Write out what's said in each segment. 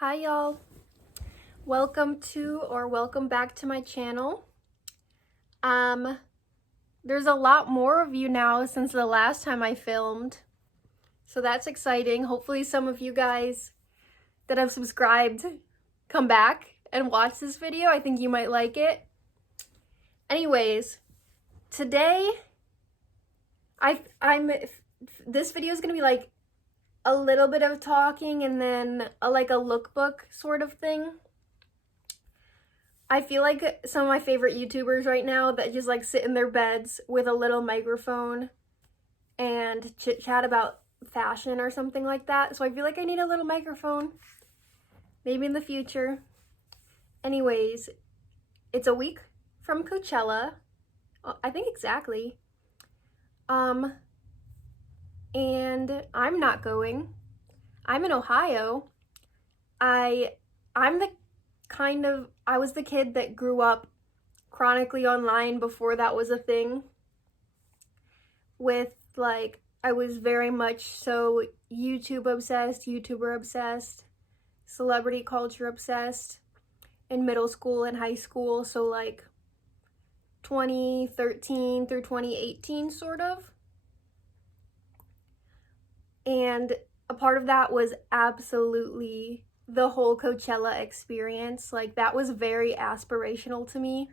Hi y'all, welcome back to my channel. There's a lot more of you now since the last time I filmed, so that's exciting. Hopefully some of you guys that have subscribed come back and watch this video. I think you might like it. Anyways, today this video is gonna be like a little bit of talking and then a lookbook sort of thing. I feel like some of my favorite YouTubers right now that just like sit in their beds with a little microphone and chit chat about fashion or something like that. So I feel like I need a little microphone, maybe in the future. Anyways, it's a week from Coachella, I think exactly. And I'm not going. I'm in Ohio. I was the kid that grew up chronically online before that was a thing. I was very much so YouTuber obsessed, celebrity culture obsessed in middle school and high school. So like 2013 through 2018 sort of. And a part of that was absolutely the whole Coachella experience. Like, that was very aspirational to me.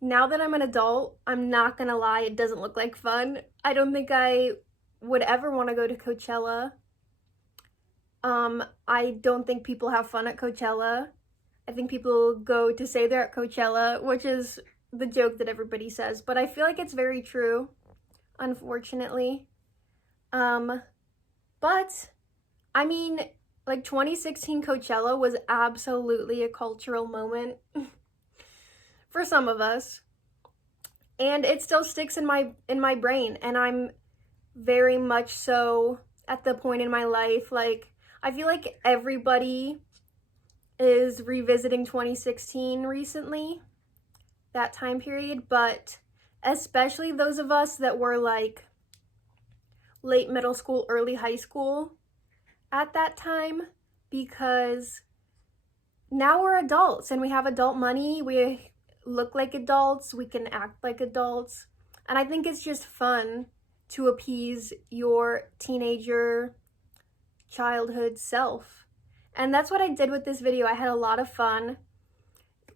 Now that I'm an adult, I'm not gonna lie, it doesn't look like fun. I don't think I would ever want to go to Coachella. I don't think people have fun at Coachella. I think people go to say they're at Coachella, which is the joke that everybody says, but I feel like it's very true, unfortunately. But I mean, like 2016 Coachella was absolutely a cultural moment for some of us. And it still sticks in my brain, and I'm very much so at the point in my life, like I feel like everybody is revisiting 2016 recently, that time period, but especially those of us that were like late middle school, early high school at that time, because now we're adults and we have adult money, we look like adults, we can act like adults, and I think it's just fun to appease your teenager childhood self. And that's what I did with this video. I had a lot of fun.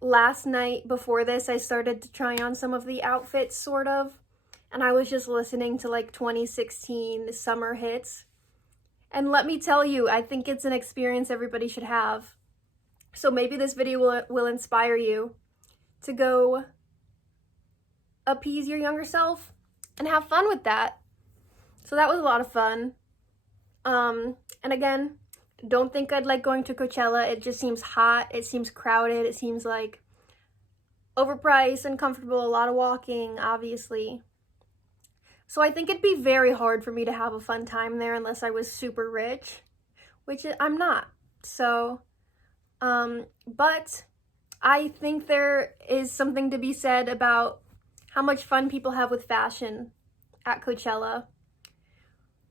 Last night before this, I started to try on some of the outfits sort of, and I was just listening to like 2016 summer hits. And let me tell you, I think it's an experience everybody should have. So maybe this video will inspire you to go appease your younger self and have fun with that. So that was a lot of fun. And again, don't think I'd like going to Coachella. It just seems hot. It seems crowded. It seems like overpriced, uncomfortable, a lot of walking, obviously. So I think it'd be very hard for me to have a fun time there unless I was super rich, which I'm not. So, but I think there is something to be said about how much fun people have with fashion at Coachella,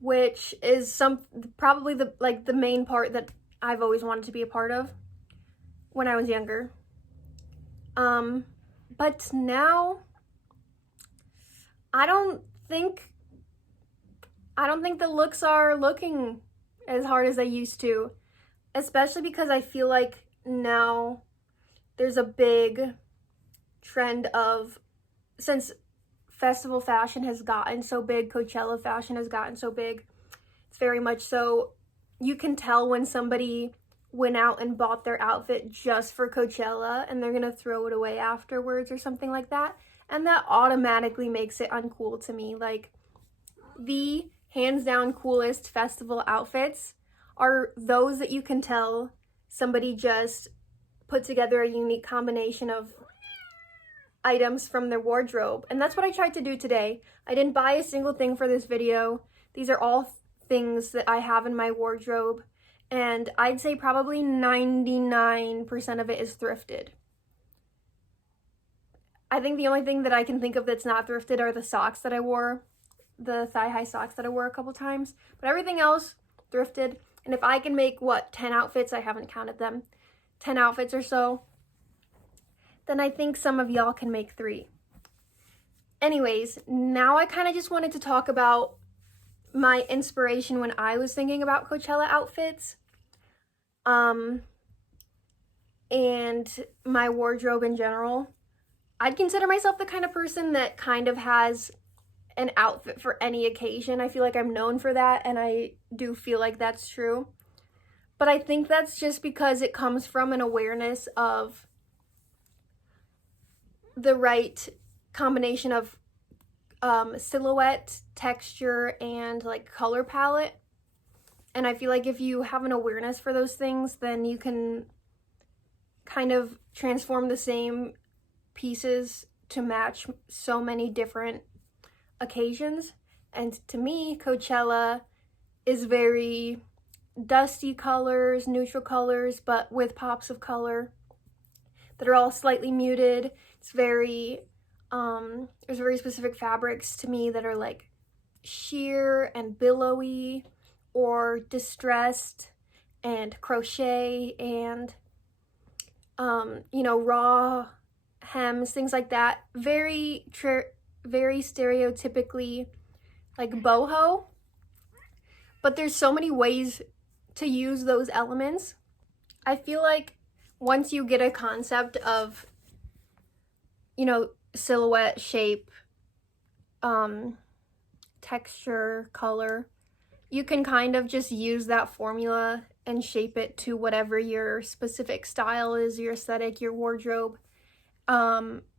which is probably the main part that I've always wanted to be a part of when I was younger. But now I don't think the looks are looking as hard as they used to, especially because I feel like now there's a big trend of, since festival fashion has gotten so big, Coachella fashion has gotten so big, it's very much so, you can tell when somebody went out and bought their outfit just for Coachella and they're gonna throw it away afterwards or something like that. And that automatically makes it uncool to me. Like, the hands down coolest festival outfits are those that you can tell somebody just put together a unique combination of items from their wardrobe. And that's what I tried to do today. I didn't buy a single thing for this video. These are all things that I have in my wardrobe, and I'd say probably 99% of it is thrifted. I think the only thing that I can think of that's not thrifted are the socks that I wore, the thigh-high socks that I wore a couple times, but everything else thrifted. And if I can make, 10 outfits, I haven't counted them, 10 outfits or so, then I think some of y'all can make 3. Anyways, now I kind of just wanted to talk about my inspiration when I was thinking about Coachella outfits. And my wardrobe in general. I'd consider myself the kind of person that kind of has an outfit for any occasion. I feel like I'm known for that, and I do feel like that's true. But I think that's just because it comes from an awareness of the right combination of silhouette, texture, and like color palette. And I feel like if you have an awareness for those things, then you can kind of transform the same pieces to match so many different occasions. And to me, Coachella is very dusty colors, neutral colors, but with pops of color that are all slightly muted. It's very, there's very specific fabrics to me that are like sheer and billowy, or distressed and crochet and raw hems, things like that. Very stereotypically like boho, but there's so many ways to use those elements. I feel like once you get a concept of, silhouette, shape, texture, color, you can kind of just use that formula and shape it to whatever your specific style is, your aesthetic, your wardrobe.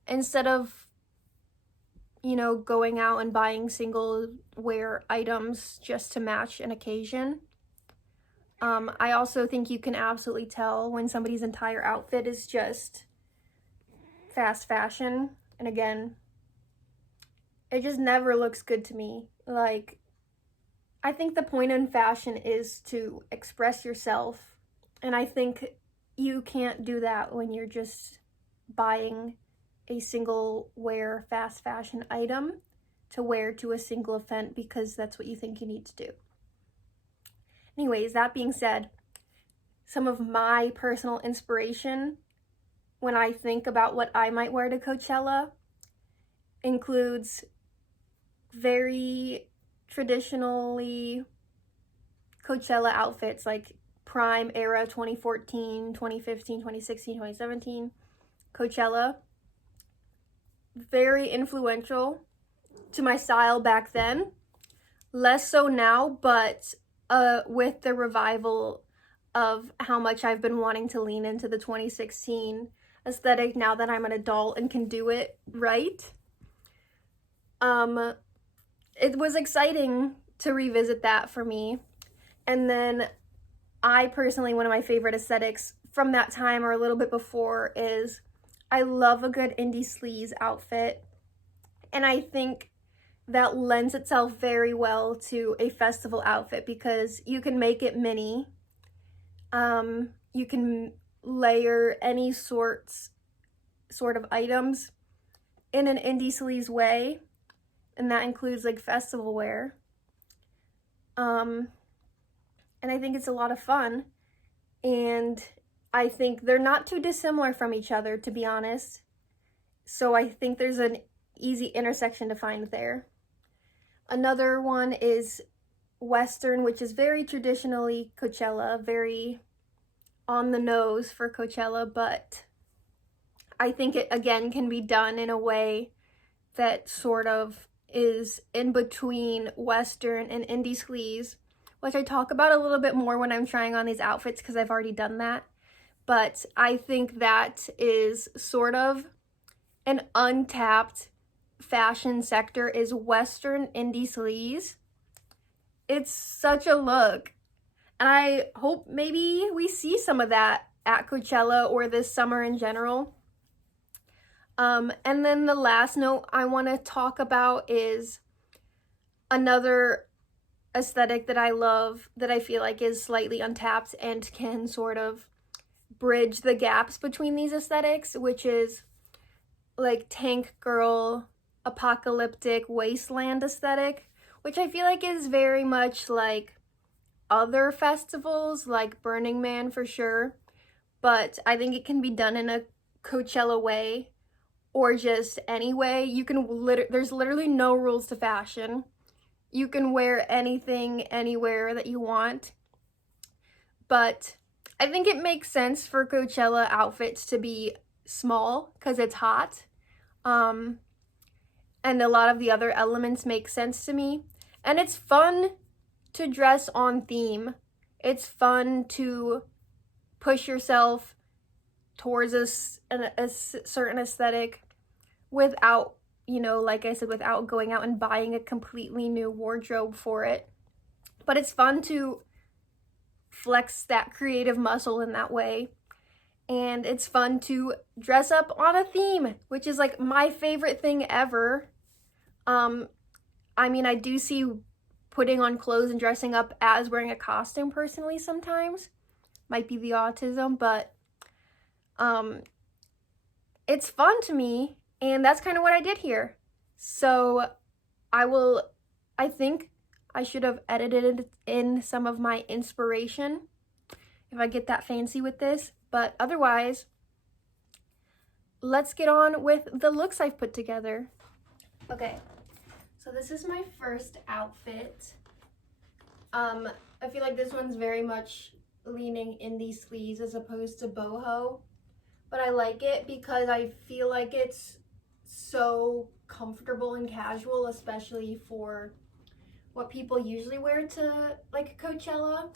Instead of, going out and buying single wear items just to match an occasion. I also think you can absolutely tell when somebody's entire outfit is just fast fashion. And again, it just never looks good to me. Like, I think the point in fashion is to express yourself, and I think you can't do that when you're just buying a single wear fast fashion item to wear to a single event because that's what you think you need to do. Anyways, that being said, some of my personal inspiration when I think about what I might wear to Coachella includes very traditionally Coachella outfits, like prime era 2014, 2015, 2016, 2017 Coachella. Very influential to my style back then. Less so now, but with the revival of how much I've been wanting to lean into the 2016 aesthetic now that I'm an adult and can do it right. It was exciting to revisit that for me. And then I personally, one of my favorite aesthetics from that time or a little bit before is I love a good indie sleaze outfit. And I think that lends itself very well to a festival outfit because you can make it mini. You can layer any sort of items in an indie sleaze way, and that includes like festival wear. And I think it's a lot of fun, and I think they're not too dissimilar from each other, to be honest. So I think there's an easy intersection to find there. Another one is Western, which is very traditionally Coachella, very on the nose for Coachella, but I think it again can be done in a way that sort of is in between Western and indie sleaze, which I talk about a little bit more when I'm trying on these outfits because I've already done that. But I think that is sort of an untapped fashion sector, is Western indie sleaze. It's such a look, and I hope maybe we see some of that at Coachella or this summer in general. And then the last note I want to talk about is another aesthetic that I love that I feel like is slightly untapped and can sort of bridge the gaps between these aesthetics, which is like tank girl, apocalyptic wasteland aesthetic, which I feel like is very much like other festivals like Burning Man for sure, but I think it can be done in a Coachella way or just any way. You can there's literally no rules to fashion. You can wear anything anywhere that you want. But I think it makes sense for Coachella outfits to be small because it's hot. And a lot of the other elements make sense to me. And it's fun to dress on theme. It's fun to push yourself towards a certain aesthetic without, you know, like I said, without going out and buying a completely new wardrobe for it. But it's fun to flex that creative muscle in that way. And it's fun to dress up on a theme, which is like my favorite thing ever. I mean, I do see putting on clothes and dressing up as wearing a costume personally sometimes. Might be the autism, but it's fun to me, and that's kind of what I did here. So I think I should have edited in some of my inspiration if I get that fancy with this, but otherwise, let's get on with the looks I've put together. Okay, so this is my first outfit. I feel like this one's very much leaning indie sleaze as opposed to boho, but I like it because I feel like it's so comfortable and casual, especially for what people usually wear to like Coachella.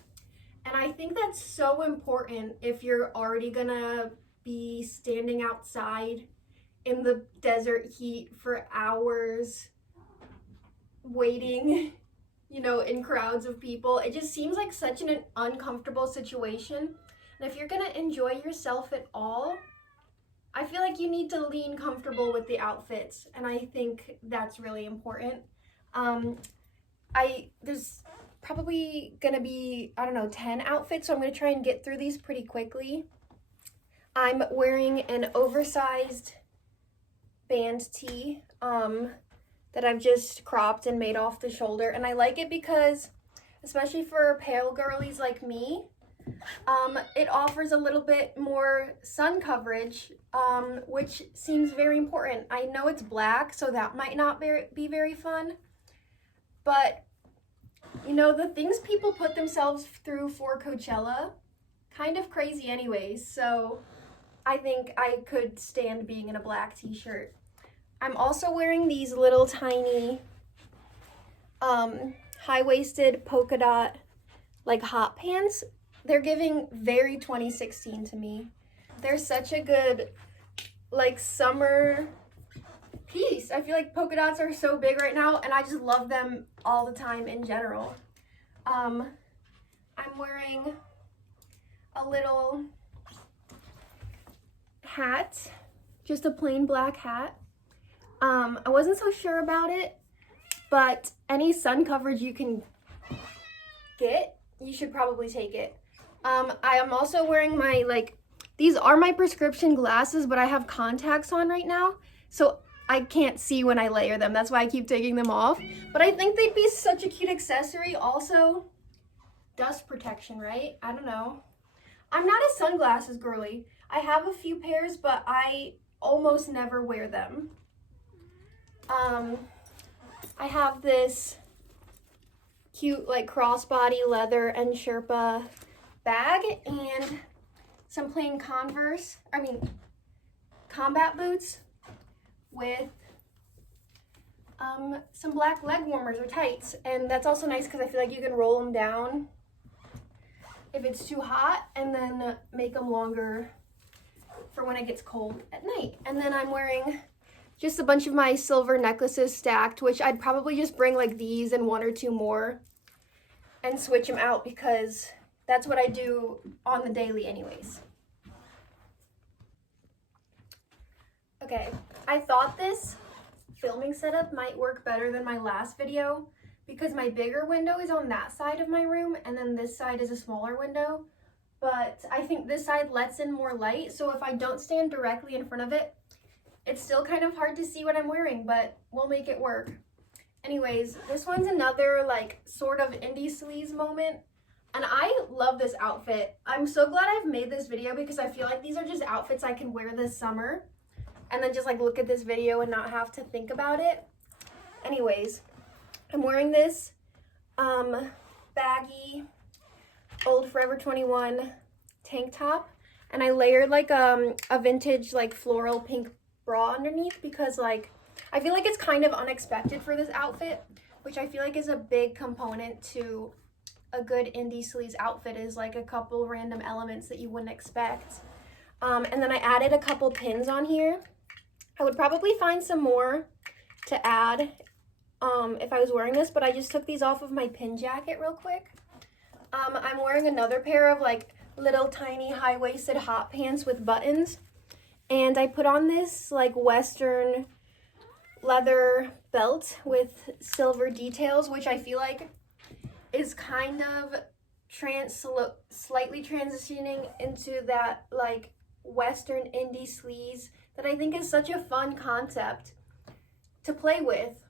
And I think that's so important if you're already gonna be standing outside in the desert heat for hours waiting, you know, in crowds of people. It just seems like such an uncomfortable situation. And if you're gonna enjoy yourself at all, I feel like you need to lean comfortable with the outfits, and I think that's really important. There's probably gonna be, I don't know, 10 outfits, so I'm gonna try and get through these pretty quickly. I'm wearing an oversized band tee that I've just cropped and made off the shoulder, and I like it because, especially for pale girlies like me, it offers a little bit more sun coverage, which seems very important. I know it's black, so that might not be very fun, but you know, the things people put themselves through for Coachella, kind of crazy anyways, so I think I could stand being in a black t-shirt. I'm also wearing these little tiny high-waisted polka dot like hot pants. They're giving very 2016 to me. They're such a good like summer piece. I feel like polka dots are so big right now, and I just love them all the time in general. I'm wearing a little hat, just a plain black hat. I wasn't so sure about it, but any sun coverage you can get, you should probably take it. I am also wearing my, these are my prescription glasses, but I have contacts on right now, so I can't see when I layer them. That's why I keep taking them off. But I think they'd be such a cute accessory. Also, dust protection, right? I don't know. I'm not a sunglasses girly. I have a few pairs, but I almost never wear them. I have this cute crossbody leather and Sherpa bag and some plain combat boots with some black leg warmers or tights. And that's also nice because I feel like you can roll them down if it's too hot and then make them longer for when it gets cold at night. And then I'm wearing just a bunch of my silver necklaces stacked, which I'd probably just bring these and one or two more and switch them out because that's what I do on the daily anyways. Okay, I thought this filming setup might work better than my last video because my bigger window is on that side of my room and then this side is a smaller window, but I think this side lets in more light, so if I don't stand directly in front of it, it's still kind of hard to see what I'm wearing, but we'll make it work. Anyways, this one's another sort of indie sleaze moment. And I love this outfit. I'm so glad I've made this video because I feel like these are just outfits I can wear this summer and then just like look at this video and not have to think about it. Anyways, I'm wearing this baggy old Forever 21 tank top, and I layered like a vintage like floral pink bra underneath because like I feel like it's kind of unexpected for this outfit, which I feel like is a big component to a good indie sleaze outfit, is like a couple random elements that you wouldn't expect. And then I added a couple pins on here. I would probably find some more to add if I was wearing this, but I just took these off of my pin jacket real quick. I'm wearing another pair of like little tiny high-waisted hot pants with buttons, and I put on this like Western leather belt with silver details, which I feel like is kind of slightly transitioning into that like Western indie sleaze that I think is such a fun concept to play with.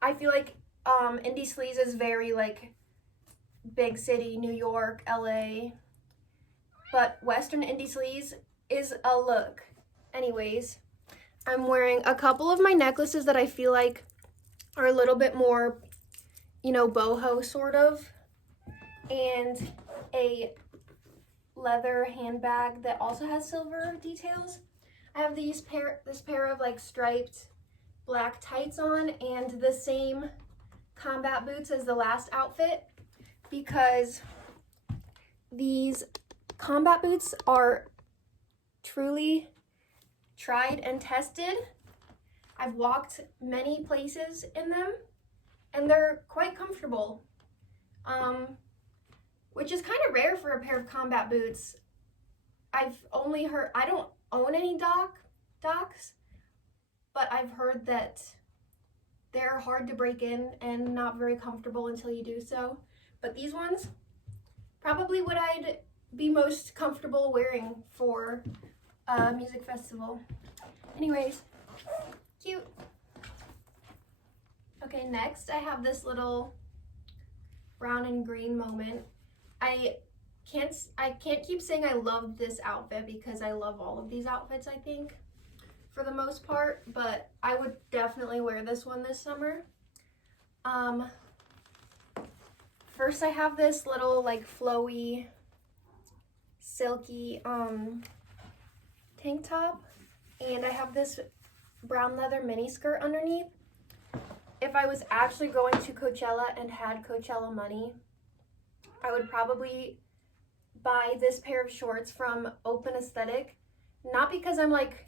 I feel like indie sleaze is very like big city, New York, LA, but Western indie sleaze is a look. Anyways, I'm wearing a couple of my necklaces that I feel like are a little bit more, you know, boho sort of, and a leather handbag that also has silver details. I have this pair of like striped black tights on and the same combat boots as the last outfit because these combat boots are truly tried and tested. I've walked many places in them and they're quite comfortable, which is kind of rare for a pair of combat boots. I've only heard, I don't own any docs, but I've heard that they're hard to break in and not very comfortable until you do so. But these ones, probably what I'd be most comfortable wearing for a music festival. Anyways, cute. Okay, next I have this little brown and green moment. I can't keep saying I love this outfit because I love all of these outfits, I think, for the most part, but I would definitely wear this one this summer. First I have this little like flowy, silky tank top, and I have this brown leather mini skirt underneath. If I was actually going to Coachella and had Coachella money, I would probably buy this pair of shorts from Open Aesthetic, not because I'm like,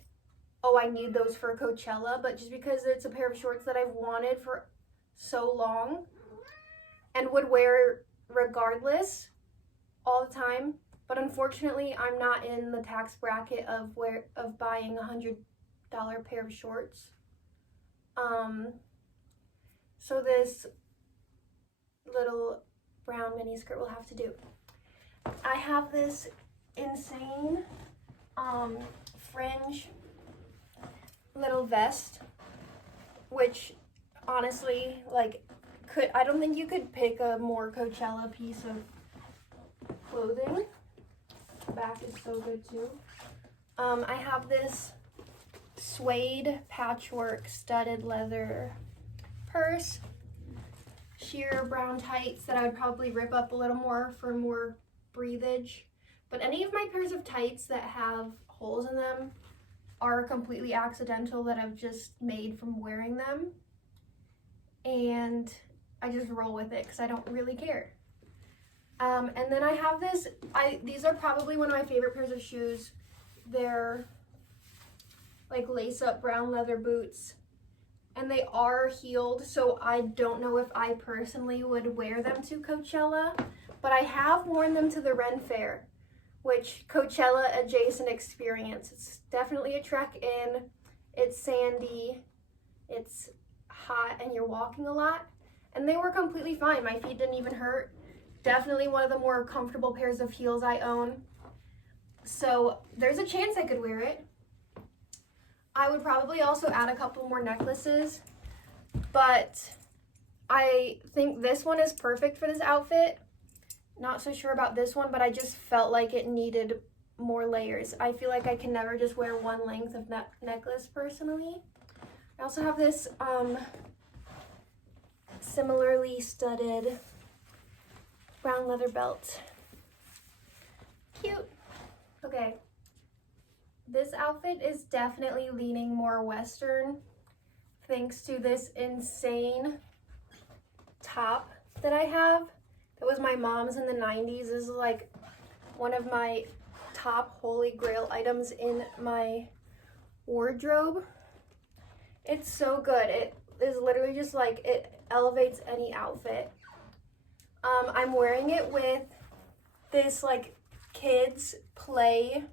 oh, I need those for Coachella, but just because it's a pair of shorts that I've wanted for so long and would wear regardless all the time. But unfortunately, I'm not in the tax bracket of buying $100 pair of shorts. So this little brown mini skirt will have to do. I have this insane fringe little vest, which honestly, like, I don't think you could pick a more Coachella piece of clothing. The back is so good too. I have this suede patchwork studded leather purse, sheer brown tights that I would probably rip up a little more for more breathage, but any of my pairs of tights that have holes in them are completely accidental that I've just made from wearing them, and I just roll with it because I don't really care. And then I have these are probably one of my favorite pairs of shoes. They're like lace-up brown leather boots, and they are heeled, so I don't know if I personally would wear them to Coachella, but I have worn them to the Ren Fair, which Coachella adjacent experience. It's definitely a trek in, it's sandy, it's hot, and you're walking a lot, and they were completely fine. My feet didn't even hurt. Definitely one of the more comfortable pairs of heels I own, so there's a chance I could wear it. I would probably also add a couple more necklaces, but I think this one is perfect for this outfit Not so sure about this one, but I just felt like it needed more layers. I feel like I can never just wear one length of necklace personally. I also have this similarly studded brown leather belt. Cute. Okay. This outfit is definitely leaning more Western thanks to this insane top that I have. That was my mom's in the 90s. This is like one of my top holy grail items in my wardrobe. It's so good. It is literally just like, it elevates any outfit. I'm wearing it with this like kids play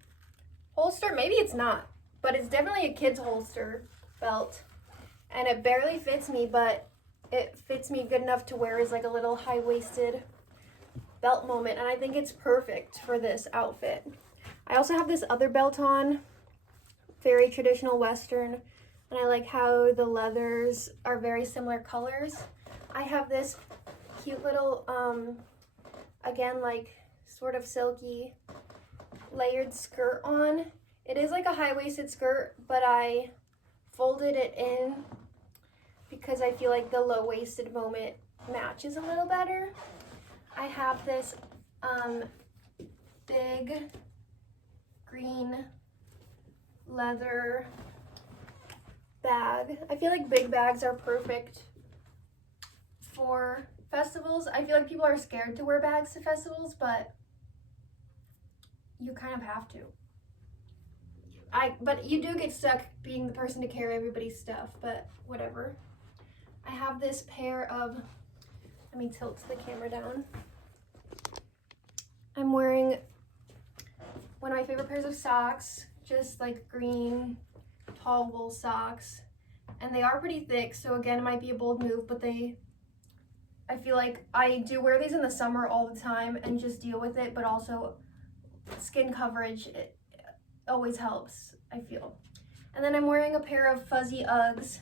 holster. Maybe it's not, but it's definitely a kids holster belt. And it barely fits me, but it fits me good enough to wear as like a little high-waisted belt moment. And I think it's perfect for this outfit. I also have this other belt on, very traditional Western. And I like how the leathers are very similar colors. I have this cute little, again, like sort of silky layered skirt on. It is like a high-waisted skirt, but I folded it in because I feel like the low-waisted moment matches a little better. I have this big green leather bag. I feel like big bags are perfect for festivals. I feel like people are scared to wear bags to festivals, but you kind of have to. But you do get stuck being the person to carry everybody's stuff, but whatever. I have this pair of, let me tilt the camera down. I'm wearing one of my favorite pairs of socks, just like green, tall wool socks. And they are pretty thick, so again, it might be a bold move, but I feel like I do wear these in the summer all the time and just deal with it, but also skin coverage, it always helps, I feel. And then I'm wearing a pair of fuzzy Uggs.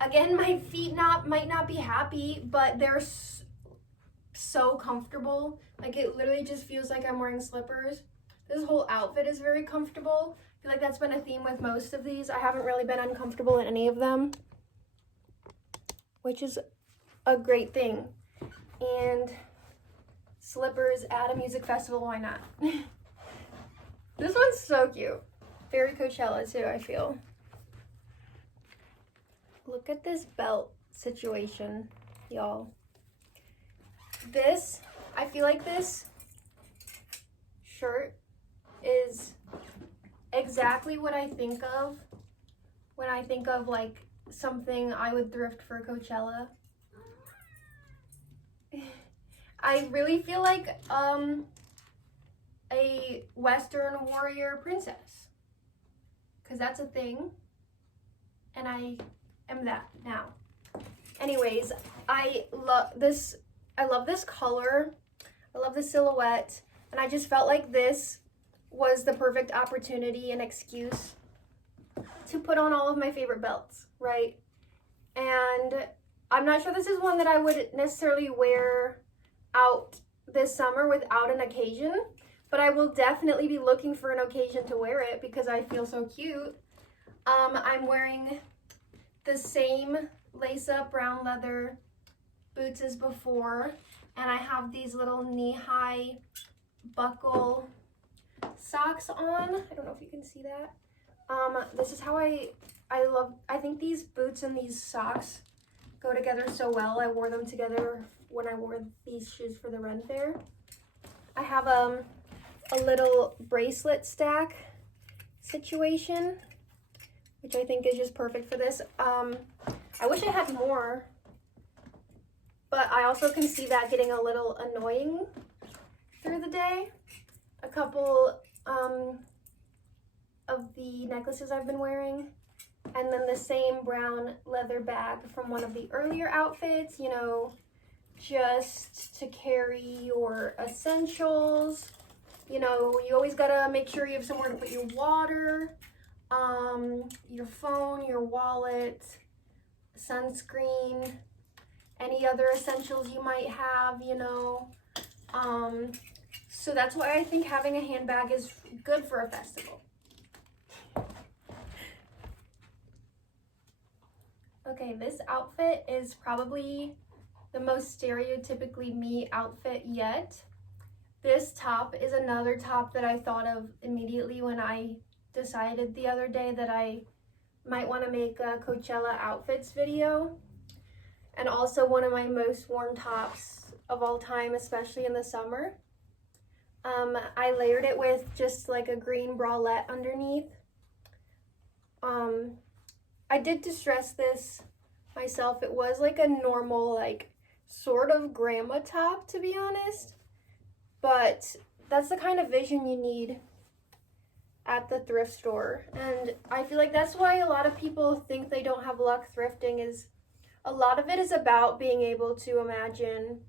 Again, my feet might not be happy, but they're so comfortable. Like, it literally just feels like I'm wearing slippers. This whole outfit is very comfortable. I feel like that's been a theme with most of these. I haven't really been uncomfortable in any of them, which is a great thing. And slippers at a music festival, why not? This one's so cute. Very Coachella too, I feel. Look at this belt situation, y'all. I feel like this shirt is exactly what I think of when I think of like something I would thrift for Coachella. I really feel like a Western warrior princess, because that's a thing, and I am that now. Anyways, I love this color. I love the silhouette, and I just felt like this was the perfect opportunity and excuse to put on all of my favorite belts, right? And I'm not sure this is one that I would necessarily wear out this summer without an occasion, but I will definitely be looking for an occasion to wear it because I feel so cute. I'm wearing the same lace-up brown leather boots as before, and I have these little knee-high buckle socks on. I don't know if you can see that. This is how I think these boots and these socks go together so well. I wore them together when I wore these shoes for the Ren Fair. I have a little bracelet stack situation, which I think is just perfect for this. I wish I had more, but I also can see that getting a little annoying through the day. A couple of the necklaces I've been wearing, and then the same brown leather bag from one of the earlier outfits, you know, just to carry your essentials. You know, you always gotta make sure you have somewhere to put your water, your phone, your wallet, sunscreen, any other essentials you might have, you know. So that's why I think having a handbag is good for a festival. Okay, this outfit is probably the most stereotypically me outfit yet. This top is another top that I thought of immediately when I decided the other day that I might want to make a Coachella outfits video. And also one of my most worn tops of all time, especially in the summer. I layered it with just like a green bralette underneath. I did distress this myself. It was like a normal, like sort of grandma top, to be honest. But that's the kind of vision you need at the thrift store. And I feel like that's why a lot of people think they don't have luck thrifting, is a lot of it is about being able to imagine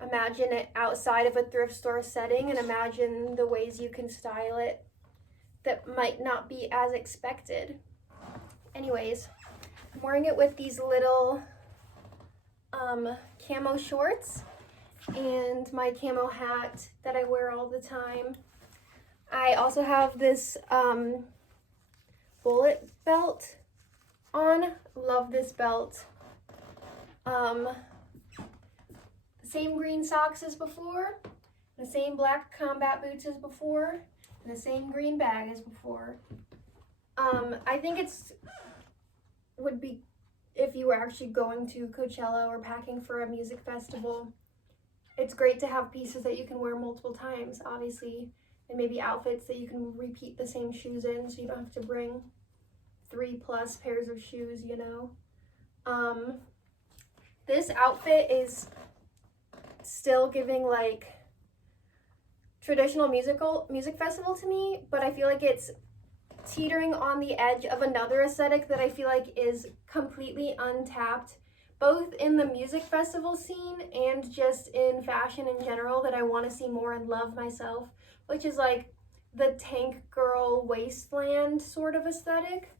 it outside of a thrift store setting and imagine the ways you can style it that might not be as expected. Anyways, I'm wearing it with these little camo shorts and my camo hat that I wear all the time. I also have this bullet belt on. Love this belt. The same green socks as before, the same black combat boots as before, and the same green bag as before. I think would be, if you were actually going to Coachella or packing for a music festival, it's great to have pieces that you can wear multiple times, obviously, and maybe outfits that you can repeat the same shoes in, so you don't have to bring 3+ pairs of shoes, you know. This outfit is still giving like traditional music festival to me, but I feel like it's teetering on the edge of another aesthetic that I feel like is completely untapped, both in the music festival scene and just in fashion in general, that I want to see more and love myself, which is like the tank girl waistland sort of aesthetic.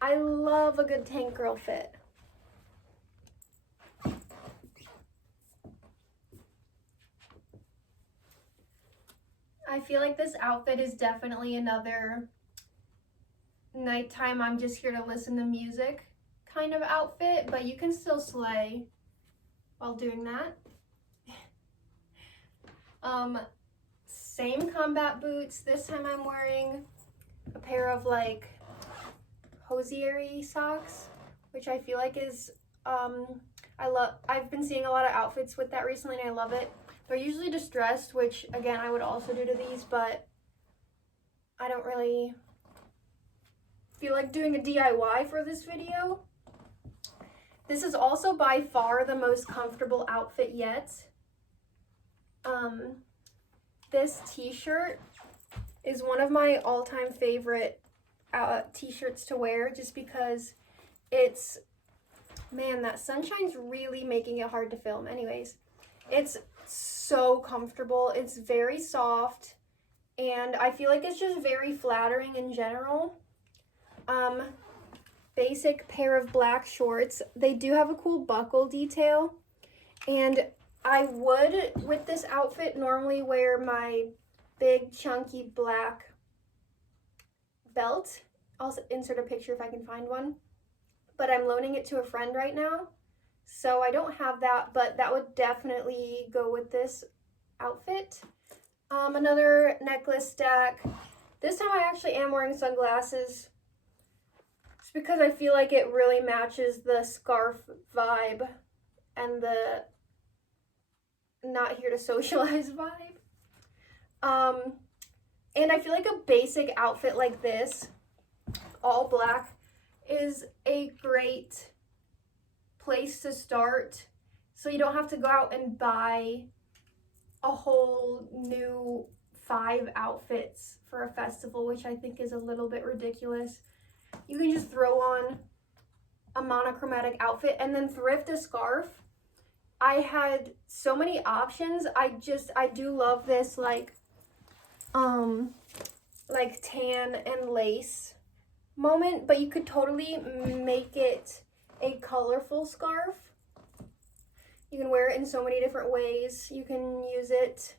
I love a good tank girl fit. I feel like this outfit is definitely another nighttime I'm just here to listen to music kind of outfit, but you can still slay while doing that. Same combat boots. This time I'm wearing a pair of like hosiery socks, which I feel like is I've been seeing a lot of outfits with that recently and I love it. They're usually distressed, which again I would also do to these, but I don't really feel like doing a DIY for this video. This is also by far the most comfortable outfit yet. This t-shirt is one of my all-time favorite t-shirts to wear, just because it's, man, that sunshine's really making it hard to film. Anyways, it's so comfortable. It's very soft, and I feel like it's just very flattering in general. Basic pair of black shorts. They do have a cool buckle detail, and I would, with this outfit, normally wear my big chunky black belt. I'll insert a picture if I can find one, but I'm loaning it to a friend right now, so I don't have that, but that would definitely go with this outfit. Another necklace stack. This time I actually am wearing sunglasses, just because I feel like it really matches the scarf vibe and the not here to socialize vibe. And I feel like a basic outfit like this, all black, is a great place to start, so you don't have to go out and buy a whole new 5 outfits for a festival, which I think is a little bit ridiculous. You can just throw on a monochromatic outfit and then thrift a scarf. I had so many options. I do love this like tan and lace moment, but you could totally make it a colorful scarf. You can wear it in so many different ways. You can use it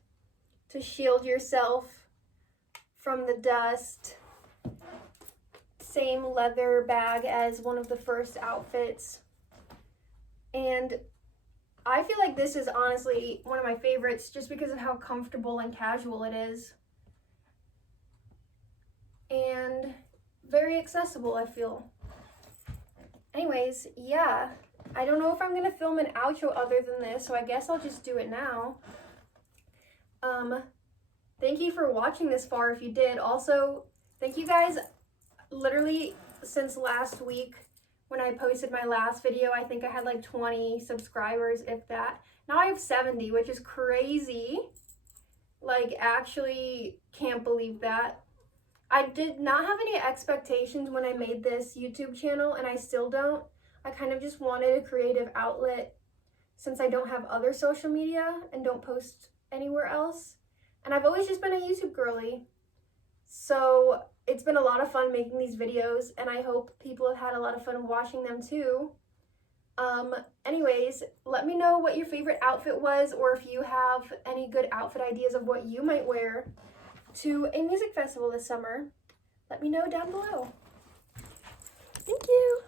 to shield yourself from the dust. Same leather bag as one of the first outfits. And I feel like this is honestly one of my favorites just because of how comfortable and casual it is. And very accessible, I feel. Anyways, yeah. I don't know if I'm gonna film an outro other than this, so I guess I'll just do it now. Thank you for watching this far if you did. Also, thank you guys literally since last week when I posted my last video. I think I had like 20 subscribers, if that. Now I have 70, which is crazy. Like, actually can't believe that. I did not have any expectations when I made this YouTube channel, and I still don't. I kind of just wanted a creative outlet since I don't have other social media and don't post anywhere else. And I've always just been a YouTube girly. So it's been a lot of fun making these videos, and I hope people have had a lot of fun watching them too. Anyways, let me know what your favorite outfit was, or if you have any good outfit ideas of what you might wear to a music festival this summer. Let me know down below. Thank you.